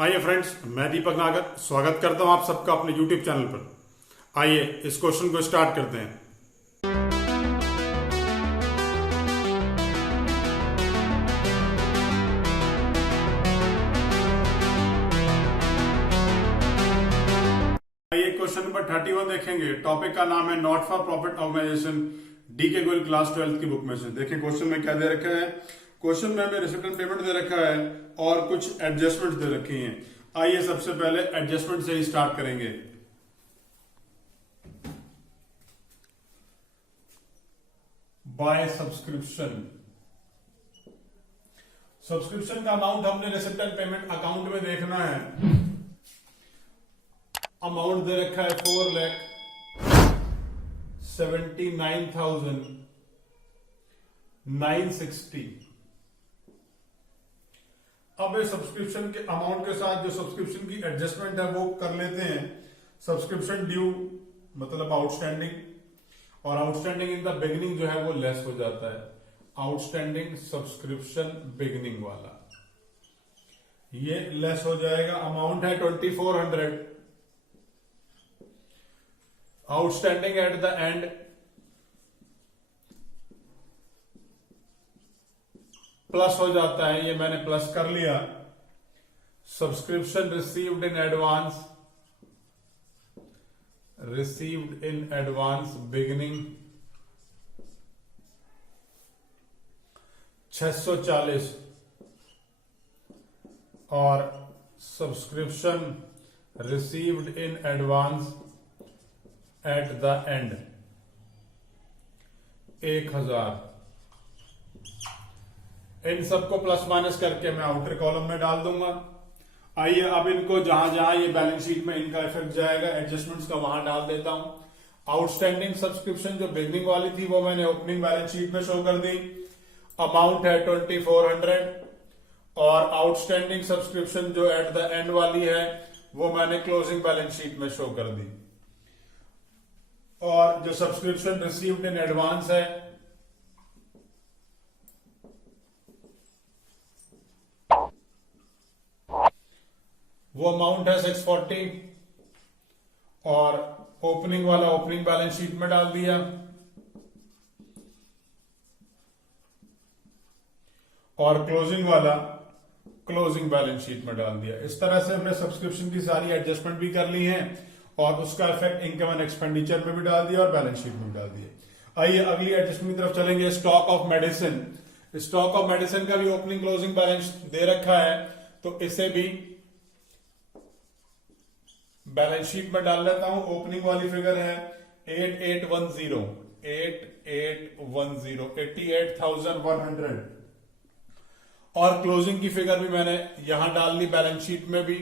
आइए फ्रेंड्स, मैं दीपक नागर स्वागत करता हूं आप सबका अपने YouTube चैनल पर। आइए इस क्वेश्चन को स्टार्ट करते हैं। आइए क्वेश्चन नंबर 31 देखेंगे। टॉपिक का नाम है not for profit organisation, DK Goyal class 12 की बुक में से। देखिए क्वेश्चन में क्या दे रखा है। क्वेश्चन में हमें रिसिप्ट पेमेंट दे रखा है और कुछ एडजस्टमेंट दे रखी हैं। आइए सबसे पहले एडजस्टमेंट से ही स्टार्ट करेंगे। बाय सब्सक्रिप्शन, सब्सक्रिप्शन का अमाउंट हमने रिसिप्ट एंड पेमेंट अकाउंट में देखना है। अमाउंट दे रखा है 4,79,960। अब इस सब्सक्रिप्शन के अमाउंट के साथ जो सब्सक्रिप्शन की एडजस्टमेंट है वो कर लेते हैं। सब्सक्रिप्शन ड्यू मतलब आउटस्टैंडिंग, और आउटस्टैंडिंग इन द बिगिनिंग जो है वो लेस हो जाता है। आउटस्टैंडिंग सब्सक्रिप्शन बिगिनिंग वाला ये लेस हो जाएगा। अमाउंट है 2400। Outstanding at the end plus हो जाता है, ये मैंने प्लस कर लिया। Subscription received in advance, received in advance beginning 640, और subscription received in advance at the end 1000। इन सबको प्लस माइनस करके मैं आउटर कॉलम में डाल दूंगा। आइए अब इनको जहां जहां ये बैलेंस शीट में इनका इफेक्ट जाएगा एडजस्टमेंट्स का वहां डाल देता हूं। आउटस्टैंडिंग सब्सक्रिप्शन जो बिगनिंग वाली थी वो मैंने ओपनिंग बैलेंस शीट में शो कर दी। अमाउंट है 2400, और आउटस्टैंडिंग सब्सक्रिप्शन जो एट द एंड वाली है वो मैंने क्लोजिंग बैलेंस शीट में शो कर दी। और जो सब्सक्रिप्शन रिसीव्ड इन एडवांस है वो अमाउंट है 640, और ओपनिंग वाला ओपनिंग बैलेंस शीट में डाल दिया। और क्लोजिंग वाला क्लोजिंग बैलेंस शीट में डाल दिया। इस तरह से हमने सब्सक्रिप्शन की सारी एडजस्टमेंट भी कर ली है और उसका इफेक्ट इनकम एंड एक्सपेंडिचर में भी डाल दिया और बैलेंस शीट में भी डाल दिया। आइए अगली एडजस्टमेंट की तरफ चलेंगे। Stock of medicine, stock of medicine का भी ओपनिंग क्लोजिंग बैलेंस दे रखा है, तो इसे भी बैलेंस शीट में डाल लेता हूं। ओपनिंग वाली फिगर है 8810, 88,100, और क्लोजिंग की फिगर भी मैंने यहां डाल ली बैलेंस शीट में भी।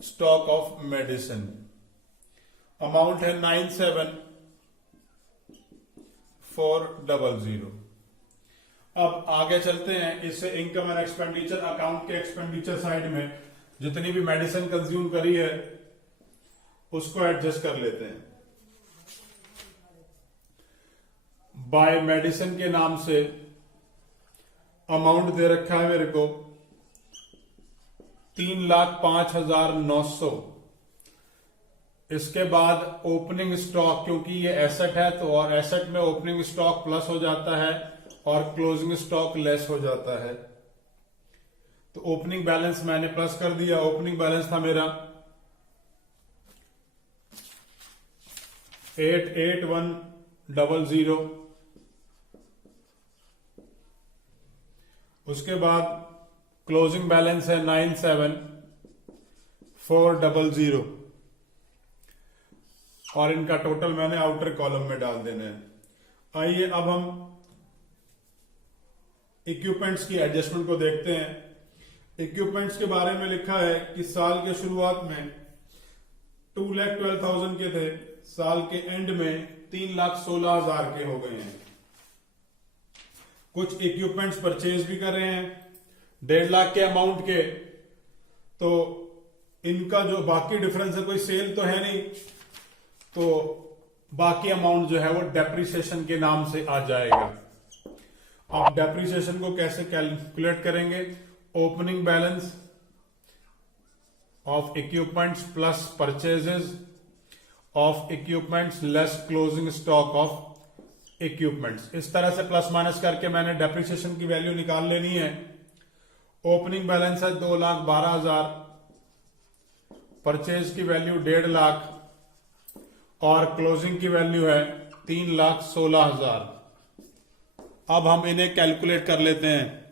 स्टॉक ऑफ मेडिसिन अमाउंट है 97,400। अब आगे चलते हैं। इससे इनकम एंड एक्सपेंडिचर अकाउंट के एक्सपेंडिचर साइड में जितनी भी मेडिसिन कंज्यूम करी है उसको एडजस्ट कर लेते हैं। बाय मेडिसिन के नाम से अमाउंट दे रखा है मेरे को 3,05,900। इसके बाद ओपनिंग स्टॉक, क्योंकि ये एसेट है तो और एसेट में ओपनिंग स्टॉक प्लस हो जाता है और क्लोजिंग स्टॉक लेस हो जाता है, तो ओपनिंग बैलेंस मैंने प्लस कर दिया। ओपनिंग बैलेंस था मेरा 88,100। उसके बाद क्लोजिंग बैलेंस है 97,400, और इनका टोटल मैंने आउटर कॉलम में डाल देना है। आइए अब हम इक्विपमेंट्स की एडजस्टमेंट को देखते हैं। इक्विपमेंट्स के बारे में लिखा है कि साल के शुरुआत में 2,12,000 के थे, साल के एंड में 3,16,000 के हो गए हैं। कुछ इक्विपमेंट्स परचेज भी कर रहे हैं 1.5 लाख के अमाउंट के, तो इनका जो बाकी डिफरेंस है, कोई सेल तो है नहीं, तो बाकी अमाउंट जो है वो डेप्रिसिएशन के नाम से आ जाएगा। अब डेप्रिसिएशन को कैसे कैलकुलेट करेंगे? Opening balance of equipments plus purchases of equipments less closing stock of equipments. इस तरह से प्लस माइनस करके मैंने डेप्रिसिएशन की वैल्यू निकाल लेनी है। ओपनिंग बैलेंस है 2,12,000, परचेज की वैल्यू 1.5 लाख और क्लोजिंग की वैल्यू है 3,16,000। अब हम इन्हें कैलकुलेट कर लेते हैं।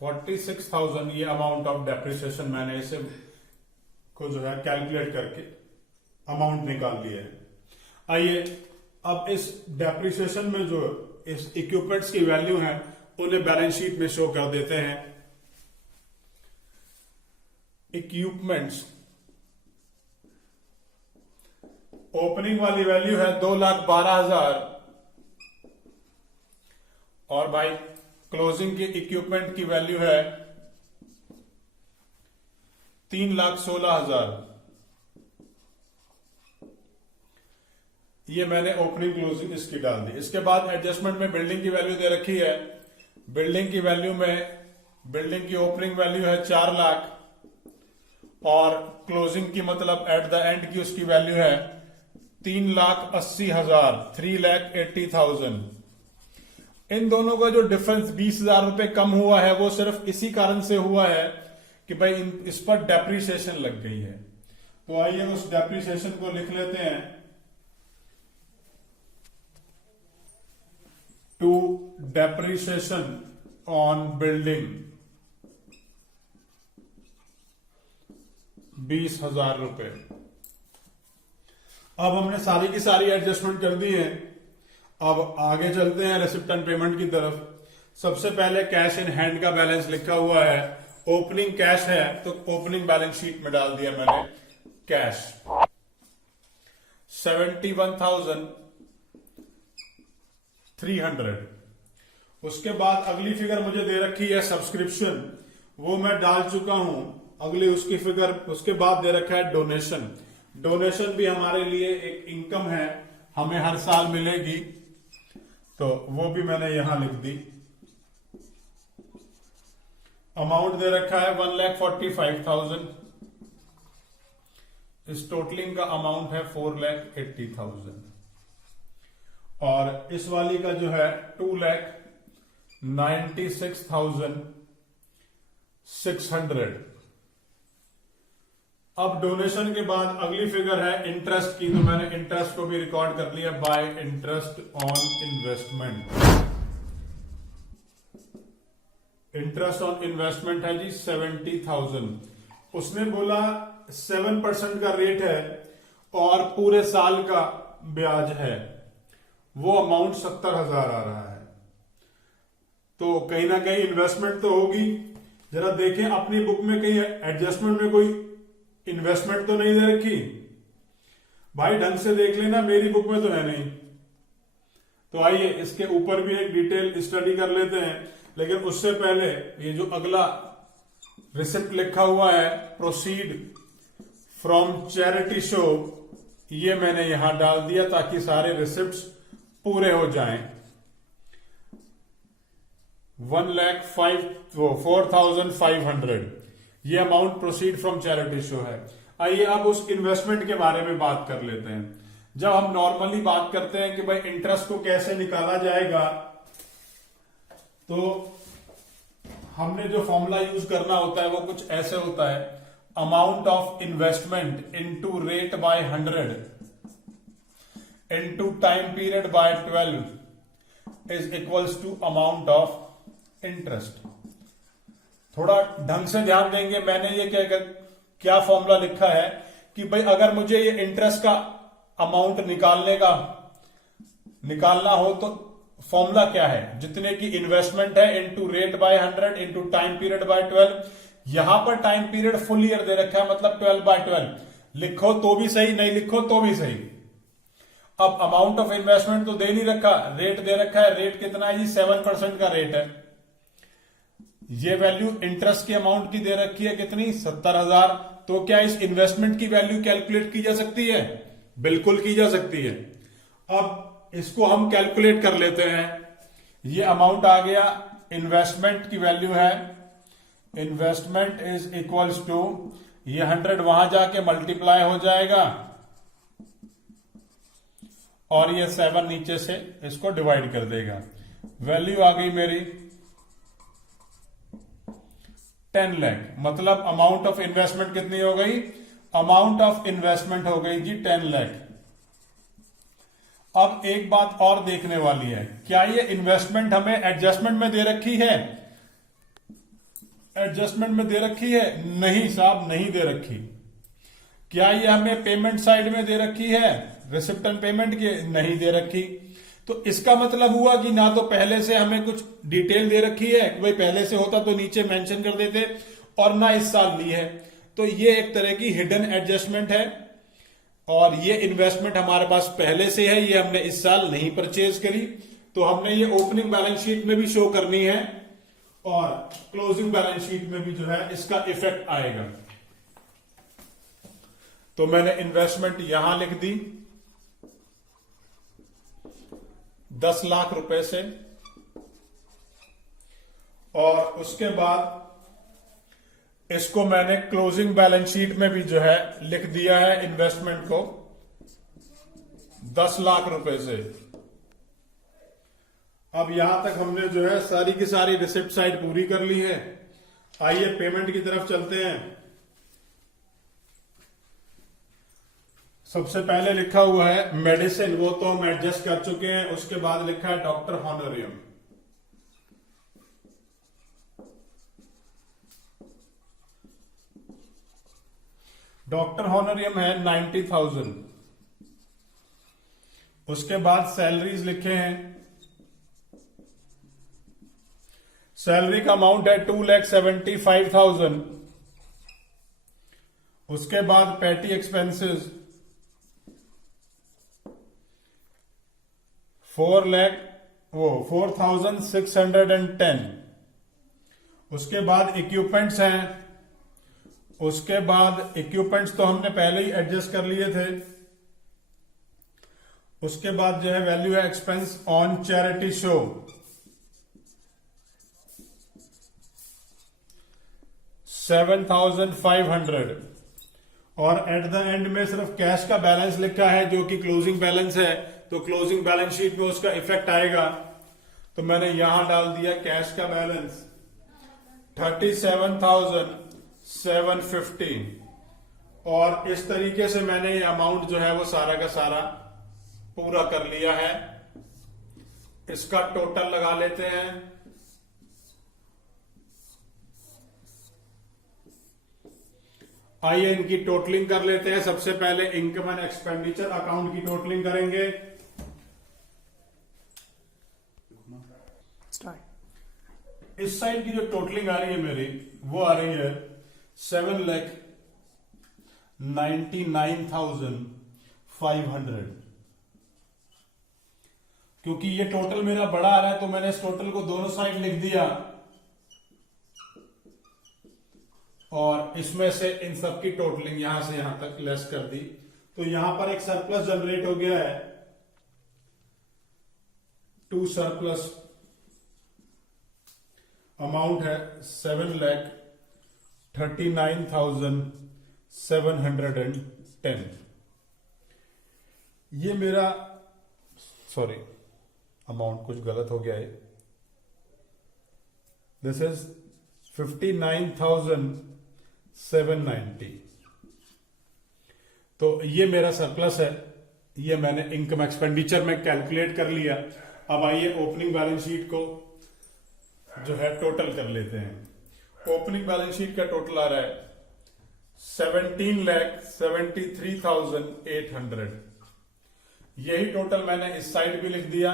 46,000 ये अमाउंट ऑफ डेप्रिसिएशन मैंने इसे को जो है कैलकुलेट करके अमाउंट निकाल लिया है। आइए अब इस डेप्रिसिएशन में जो इस इक्विपमेंट्स की वैल्यू है उन्हें बैलेंस शीट में शो कर देते हैं। इक्विपमेंट्स ओपनिंग वाली वैल्यू है 2,12,000 और भाई क्लोजिंग के इक्विपमेंट की वैल्यू है 3,16,000। ये मैंने ओपनिंग क्लोजिंग इसकी डाल दी। इसके बाद एडजस्टमेंट में बिल्डिंग की वैल्यू दे रखी है। बिल्डिंग की वैल्यू में बिल्डिंग की ओपनिंग वैल्यू है 4 लाख और क्लोजिंग की मतलब एट द एंड की उसकी वैल्यू है 3,80,000, 3,80,000। इन दोनों का जो डिफरेंस 20,000 रुपए कम हुआ है वो सिर्फ इसी कारण से हुआ है कि भाई इस पर डेप्रिसिएशन लग गई है। तो आइए उस डेप्रिसिएशन को लिख लेते हैं। टू डेप्रिसिएशन ऑन बिल्डिंग 20,000 रुपए। अब हमने सारी की सारी एडजस्टमेंट कर दी है। अब आगे चलते हैं रिसिप्ट एंड पेमेंट की तरफ। सबसे पहले कैश इन हैंड का बैलेंस लिखा हुआ है। ओपनिंग कैश है तो ओपनिंग बैलेंस शीट में डाल दिया मैंने कैश 71,300। उसके बाद अगली फिगर मुझे दे रखी है सब्सक्रिप्शन, वो मैं डाल चुका हूं। अगली उसकी फिगर उसके बाद दे रखा है डोनेशन। डोनेशन भी हमारे लिए एक इनकम है, हमें हर साल मिलेगी, तो वो भी मैंने यहां लिख दी। अमाउंट दे रखा है 1,45,000। इस टोटलिंग का अमाउंट है 4,80,000 और इस वाली का जो है 2,96,600। अब डोनेशन के बाद अगली फिगर है इंटरेस्ट की, तो मैंने इंटरेस्ट को भी रिकॉर्ड कर लिया bye interest on investment. Interest on investment है जी 70,000। उसने बोला 7% का रेट है और पूरे साल का ब्याज है, वो अमाउंट 70,000 आ रहा है। तो कहीं ना कहीं इन्वेस्टमेंट तो होगी। जरा देखें अपनी बुक में कहीं एडजस्टमेंट में कोई इन्वेस्टमेंट तो नहीं दे रखी भाई, ढंग से देख लेना, मेरी बुक में तो है नहीं। तो आइए इसके ऊपर भी एक डिटेल स्टडी कर लेते हैं, लेकिन उससे पहले ये जो अगला रिसिप्ट लिखा हुआ है प्रोसीड फ्रॉम चैरिटी शो, ये मैंने यहां डाल दिया ताकि सारे रिसिप्ट्स पूरे हो जाएं। 1,04,500 ये amount proceed from charity show है। आइए अब उस इन्वेस्टमेंट के बारे में बात कर लेते हैं। जब हम नॉर्मली बात करते हैं कि भाई इंटरेस्ट को कैसे निकाला जाएगा, तो हमने जो फॉर्मूला यूज करना होता है वो कुछ ऐसे होता है। Amount of investment into rate by 100 into time period by 12 is equals to amount of interest. थोड़ा ढंग से ध्यान देंगे, मैंने ये क्या फॉर्मूला लिखा है कि भाई अगर मुझे ये इंटरेस्ट का अमाउंट निकालना हो तो फॉर्मूला क्या है, जितने की इन्वेस्टमेंट है into rate by 100 into time period by 12। यहां पर टाइम पीरियड फुल ईयर दे रखा है, मतलब 12/12 लिखो तो भी सही, नहीं लिखो तो भी सही। अब अमाउंट ऑफ इन्वेस्टमेंट तो दे नहीं रखा, रेट दे रखा है। रेट कितना है जी? 7% का रेट है। ये वैल्यू इंटरेस्ट की अमाउंट की दे रखी है कितनी? 70,000। तो क्या इस इन्वेस्टमेंट की वैल्यू कैलकुलेट की जा सकती है? बिल्कुल की जा सकती है। अब इसको हम कैलकुलेट कर लेते हैं। ये अमाउंट आ गया, इन्वेस्टमेंट की वैल्यू है इन्वेस्टमेंट इज इक्वल्स टू, ये 100 वहां जाके मल्टीप्लाई हो जाएगा और ये 7 नीचे से इसको डिवाइड कर देगा। वैल्यू आ गई मेरी 10 लाख। मतलब अमाउंट ऑफ इन्वेस्टमेंट कितनी हो गई? अमाउंट ऑफ इन्वेस्टमेंट हो गई जी 10 लाख। अब एक बात और देखने वाली है, क्या ये इन्वेस्टमेंट हमें एडजस्टमेंट में दे रखी है? एडजस्टमेंट में दे रखी है? नहीं साहब, नहीं दे रखी। क्या ये हमें पेमेंट साइड में दे रखी है? रिसिप्ट एंड पेमेंट की? नहीं दे रखी। तो इसका मतलब हुआ कि ना तो पहले से हमें कुछ डिटेल दे रखी है, भाई पहले से होता तो नीचे मेंशन कर देते, और ना इस साल ली है। तो ये एक तरह की हिडन एडजस्टमेंट है। और ये इन्वेस्टमेंट हमारे पास पहले से है, ये हमने इस साल नहीं परचेज करी, तो हमने ये ओपनिंग बैलेंस शीट में भी शो करनी है और क्लोजिंग बैलेंस शीट में भी जो है इसका इफेक्ट आएगा। तो मैंने इन्वेस्टमेंट यहां लिख दी 10 लाख रुपए से, और उसके बाद इसको मैंने क्लोजिंग बैलेंस शीट में भी जो है लिख दिया है इन्वेस्टमेंट को 10 लाख रुपए से। अब यहां तक हमने जो है सारी की सारी रिसिप्ट साइड पूरी कर ली है। आइए पेमेंट की तरफ चलते हैं। सबसे पहले लिखा हुआ है मेडिसिन, वो तो हम एडजस्ट कर चुके हैं। उसके बाद लिखा है डॉक्टर हॉनोरियम। डॉक्टर हॉनोरियम है 90,000। उसके बाद सैलरीज लिखे हैं, सैलरी का अमाउंट है 2,75,000। उसके बाद पैटी एक्सपेंसेस 4,610। उसके बाद इक्विपमेंट्स हैं, उसके बाद इक्विपमेंट्स तो हमने पहले ही एडजस्ट कर लिए थे। उसके बाद जो है वैल्यू है एक्सपेंस ऑन चैरिटी शो 7,500। और एट द एंड में सिर्फ कैश का बैलेंस लिखा है जो कि क्लोजिंग बैलेंस है, तो क्लोजिंग बैलेंस शीट में उसका इफेक्ट आएगा। तो मैंने यहां डाल दिया कैश का बैलेंस 37,750। और इस तरीके से मैंने ये अमाउंट जो है वो सारा का सारा पूरा कर लिया है। इसका टोटल लगा लेते हैं। आइए इनकी टोटलिंग कर लेते हैं। सबसे पहले इनकम एंड एक्सपेंडिचर अकाउंट की टोटलिंग करेंगे। इस साइड की जो टोटलिंग आ रही है मेरी, वो आ रही है 7,99,500। क्योंकि ये टोटल मेरा बड़ा आ रहा है तो मैंने इस टोटल को दोनों साइड लिख दिया, और इसमें से इन सब की टोटलिंग यहां से यहां तक लेस कर दी। तो यहां पर एक सरप्लस जनरेट हो गया है। टू सरप्लस अमाउंट है 7,39,710। ये मेरा सॉरी अमाउंट कुछ गलत हो गया है। This is 59,790। तो ये मेरा सरप्लस है, ये मैंने इनकम एक्सपेंडिचर में कैलकुलेट कर लिया। अब आइए ओपनिंग बैलेंस शीट को जो है टोटल कर लेते हैं। ओपनिंग बैलेंस शीट का टोटल आ रहा है 17,73,800। यही टोटल मैंने इस साइड भी लिख दिया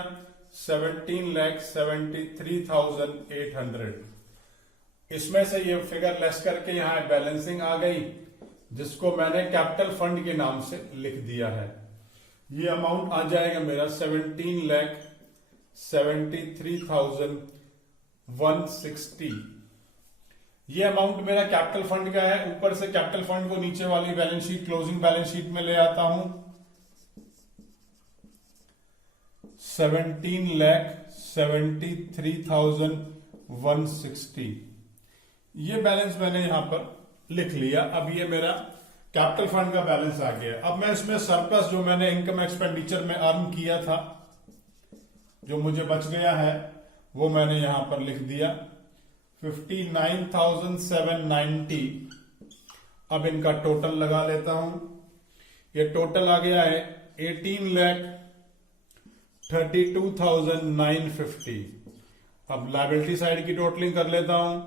17,73,800। इसमें से ये फिगर लेस करके यहां बैलेंसिंग आ गई, जिसको मैंने कैपिटल फंड के नाम से लिख दिया है। ये अमाउंट आ जाएगा मेरा 17,73,160। ये अमाउंट मेरा कैपिटल फंड का है। ऊपर से कैपिटल फंड को नीचे वाली balance sheet closing balance sheet में ले आता हूं। 17,73,160। ये बैलेंस मैंने यहां पर लिख लिया। अब ये मेरा कैपिटल फंड का बैलेंस आ गया। अब मैं इसमें सरप्लस जो मैंने इनकम एक्सपेंडिचर में अर्न किया था, जो मुझे बच गया है, वो मैंने यहां पर लिख दिया 59,790। अब इनका टोटल लगा लेता हूं। ये टोटल आ गया है 18,32,950। अब लायबिलिटी साइड की टोटलिंग कर लेता हूं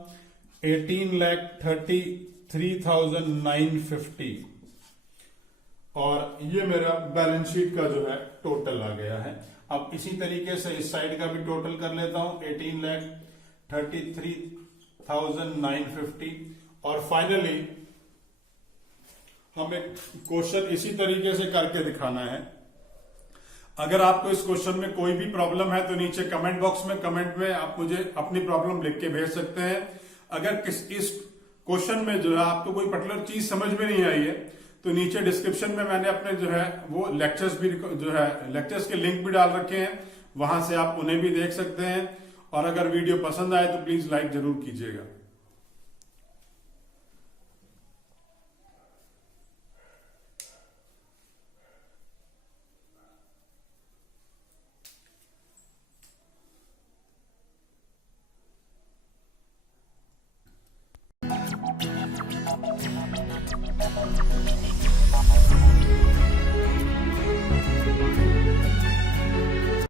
18,33,950 और ये मेरा बैलेंस शीट का जो है टोटल आ गया है। अब इसी तरीके से इस साइड का भी टोटल कर लेता हूं 18,33,950 और फाइनली हमें क्वेश्चन इसी तरीके से करके दिखाना है। अगर आपको इस क्वेश्चन में कोई भी प्रॉब्लम है तो नीचे कमेंट बॉक्स में कमेंट में आप मुझे अपनी प्रॉब्लम लिख के भेज सकते हैं। अगर इस क्वेश्चन में जो है आपको कोई पर्टिकुलर चीज समझ में नहीं आई है तो नीचे डिस्क्रिप्शन में मैंने अपने जो है वो लेक्चर्स भी जो है लेक्चर्स के लिंक भी डाल रखे हैं, वहां से आप उन्हें भी देख सकते हैं। और अगर वीडियो पसंद आए तो प्लीज लाइक जरूर कीजिएगा।